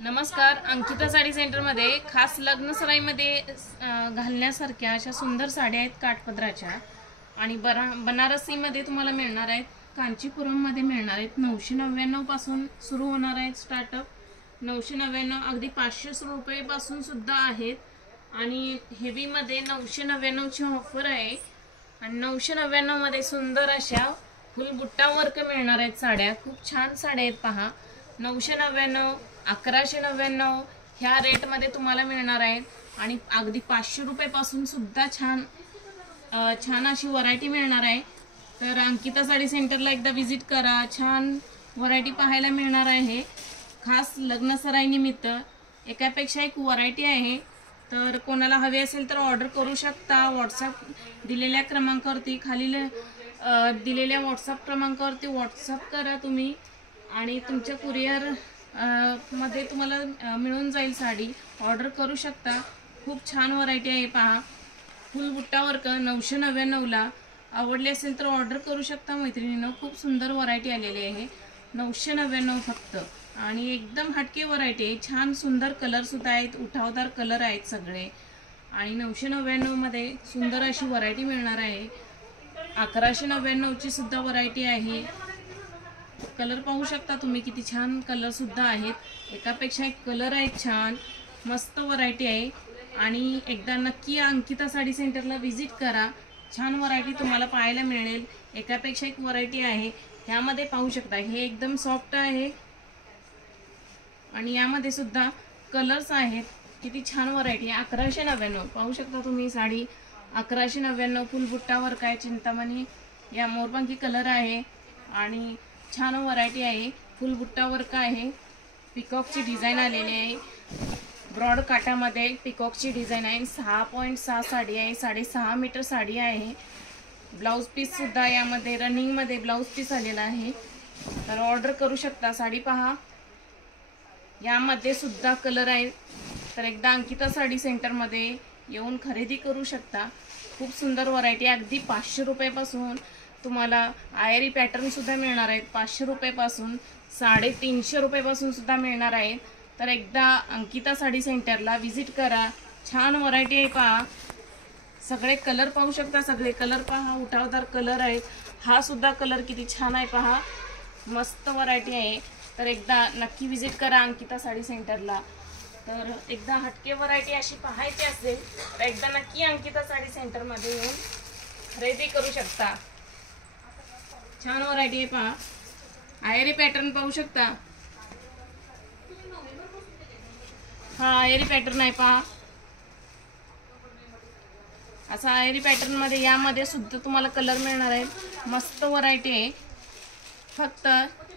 नमस्कार, अंकिता साडी सेंटरमध्ये खास लग्न सराईमध्ये घालण्यासारख्या अशा सुंदर साड्या आहेत काठपदराच्या आणि बनारसीमध्ये तुम्हाला मिळणार आहेत, कांचीपुरममध्ये मिळणार आहेत। 999 पासून सुरू होणार आहेत स्टार्टअप। 999 अगदी 500 रुपये पासून सुद्धा आहेत आणि हेवीमध्ये 999 ची ऑफर आहे आणि 999 मध्ये सुंदर अशा फुल बुट्टा वर्क मिळणार आहेत साड्या। खूप छान साड्या आहेत पहा। 999 1199 ह्या रेट मध्ये तुम्हाला मिळणार आहे आणि अगदी 500 रुपये पासून सुद्धा छान अशी व्हरायटी मिळणार आहे। तर अंकिता साडी सेंटरला एकदा विजिट करा, छान व्हरायटी पाहायला मिळणार आहे। खास लग्न सराई निमित्त एकापेक्षा एक व्हरायटी आहे। तर कोणाला हवे असेल तर ऑर्डर करू शकता। व्हॉट्सअप दिलेल्या क्रमांकावरती खाली दिलेल्या व्हॉट्सअप क्रमांकावरती व्हॉट्सअप करा तुम्ही आणि तुमच्या कुरिअर मध्ये तुम्हाला मिळून जाईल साडी। ऑर्डर करू शकता। खूप छान व्हरायटी आहे पहा। फुल बुट्टा वर्क 999 ला आवडले असेल तर ऑर्डर करू शकता मैत्रिणींनो। खूप सुंदर व्हरायटी आलेली आहे। 999 फक्त आणि एकदम हटके व्हरायटी आहे। छान सुंदर कलर सुद्धा आहेत, उठावदार कलर आहेत सगळे आणि 999 मध्ये सुंदर अशी व्हरायटी मिळणार आहे। 1199 ची सुद्धा व्हरायटी आहे। कलर पाहू शकता तुम्ही, किती छान कलर सुद्धा आहेत। एकापेक्षा एक कलर आहेत, छान मस्त व्हरायटी आहे आणि एकदा नक्की अंकिता साडी सेंटरला विजिट करा। छान व्हरायटी तुम्हाला पाहायला मिळेल। एकापेक्षा एक व्हरायटी आहे। यामध्ये पाहू शकता हे एकदम सॉफ्ट आहे आणि यामध्ये सुद्धा कलर्स आहेत। किती छान व्हरायटी आहे। 1199 पाहू शकता तुम्ही साडी। 1199 फुल बुट्टा वर्क आहे, चिंतामणी या मोरपंखी कलर आहे आणि छान व्हरायटी आहे। फुल बुट्टा वर्क आहे, पिकॉकची डिझाइन आलेली आहे। ब्रॉड काठामध्ये पिकॉकची डिझाइन आहे। 6.6 साडी आहे, 6.5 मीटर साडी आहे। ब्लाउज पीस सुद्धा यामध्ये रनिंग मध्ये ब्लाउज पीस आलेला आहे। तर ऑर्डर करू शकता। साडी पहा, यामध्ये सुद्धा कलर आहे। तर एकदा अंकिता साडी सेंटर मध्ये येऊन खरेदी करू शकता। खूप सुंदर व्हरायटी, अगदी 500 रुपये पासून तुम्हाला आयरी पॅटर्न सुद्धा मिळणार आहेत। 500 रुपये पासून 350 रुपये पासून सुद्धा मिळणार आहे। तर एकदा अंकिता साडी सेंटरला विजिट करा। छान व्हरायटी आहे पहा। सगळे कलर पाहू शकता, सगळे कलर पहा, उठावदार कलर आहेत। हा सुद्धा कलर किती छान आहे पहा, मस्त व्हरायटी आहे। तर एकदा नक्की विजिट करा अंकिता साडी सेंटरला। तर एकदा हटके व्हरायटी अशी पाहायची असेल तर एकदा नक्की अंकिता साडी सेंटर मध्ये येऊन खरेदी करू शकता। छान व्हरायटी आहे पहा। आयरी पॅटर्न पाहू शकता। हा आयरी पॅटर्न आहे पहा। असा आयरी पॅटर्न मध्ये यामध्ये सुद्धा तुम्हाला कलर मिळणार आहेत। मस्त व्हरायटी आहे। फक्त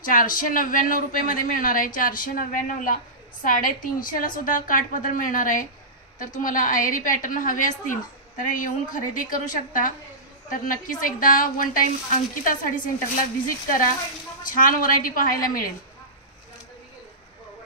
499 रुपये मध्ये मिळणार आहे। 499 ला 350 ला सुद्धा काठपदर मिळणार आहे। तर तुम्हाला आयरी पॅटर्न हवे असतील तर येऊन खरेदी करू शकता। तर नक्कीच एकदा वन टाइम अंकिता साडी सेंटरला विजिट करा। छान व्हरायटी पाहायला मिळेल।